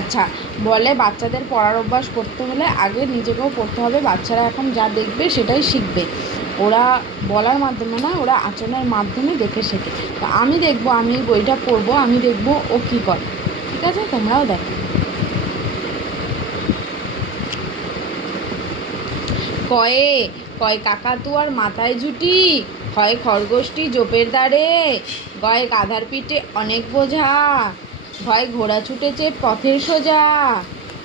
আচ্ছা, বলে বাচ্চাদের পড়ার অভ্যাস করতে হলে আগে নিজেকেও পড়তে হবে। বাচ্চারা এখন যা দেখবে সেটাই শিখবে। ওরা বলার মাধ্যমে নয়, ওরা আচরণের মাধ্যমে দেখে শেখে। তো আমি দেখবো, আমি বইটা পড়বো, আমি দেখবো ও কী করে। ঠিক আছে, তোমরাও দেখো। কয়ে কয় কাকাতুয়ার মাথায় জুটি, হয় খরগোশটি জোপের দাঁড়ে, গয় গাধার পিঠে অনেক বোঝা, ভয় ঘোড়া ছুটেছে পথের সোজা,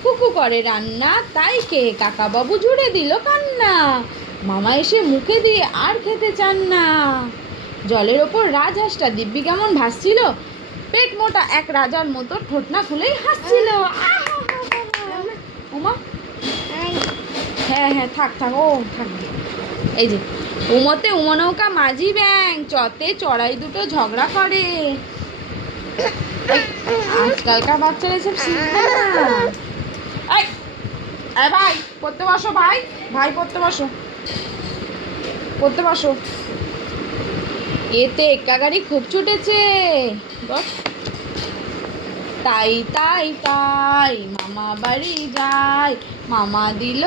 কুকু করে রান্না তাই খেয়ে কাকাবাবু জুড়ে দিল কান্না, মামা এসে মুখে দিয়ে আর খেতে চান না। জলের ওপর রাজহাঁসটা দিব্যি কেমন ভাসছিল, পেট মোটা এক রাজার মতো ঠোঁট না খুলেই হাসছিল। ওমা, হ্যাঁ হ্যাঁ, থাক থাক, ও থাকবে। এই যে উমতে উমনৌকা মাঝি ব্যাং, চতে চড়াই দুটো ঝগড়া করে। আজকালকার বাচ্চারা এসব শিখবে না। এই ভাই পড়তে বসো, ভাই ভাই পড়তে বসো, পড়তে বসো। এতে এক্কা গাড়ি খুব ছুটেছে, তাই তাই তাই মামা বাড়ি যায়, মামা দিল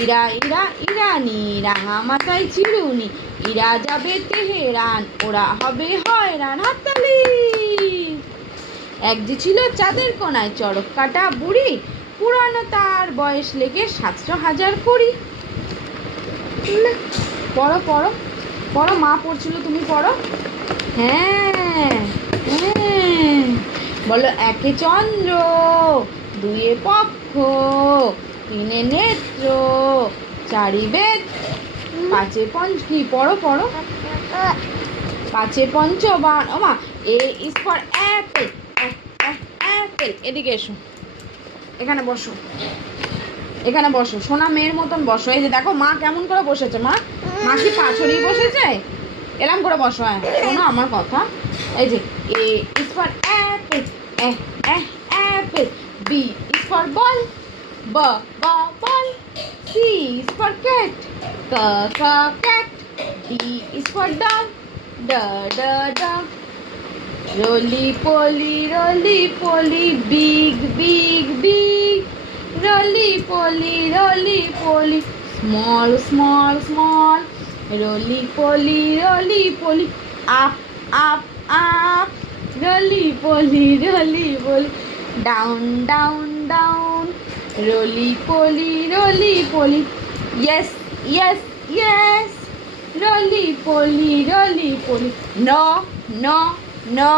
ইরা ইরা ইরানি, রাঙা মাথায় চিরুনি, ইরা যাবে তেহেরান, ওরা হবে হয়রান। হাততালি। এক যে ছিল চাঁদের কোনায় চড়ক কাটা বুড়ি, পুরানো তার বয়স লেগে 700,000 পড়ো পড়ো পড়ো, মা পড়ছিল, তুমি পড়ো। হ্যাঁ হ্যাঁ, বলো একে চন্দ্র, দুয়ে পক্ষ, তিনে নেত্র, চারি বেদ, পাঁচে কি পড়ো পড়ো, পাঁচে পঞ্চবান। ও মা, এ ইজ ফর অ্যাপেল, অ্যাপেল। এদিকে এসো, এখানে বসো, এখানে বসো, সোনা মেয়ের মতন বসো। এই যে দেখো মা কেমন করে বসেছে, মা মা কি পা ছড়িয়ে বসেছে? এরম করে বসো। হ্যাঁ, শোনো আমার কথা। এই যে A is for apple, apple. B is for ball, ball. C is for cat, cat. D is for dog, dog. Roly poly, big. Roly poly, small. Roly poly, up. Roly poly, down. Roly poly, yes. Roly poly, no.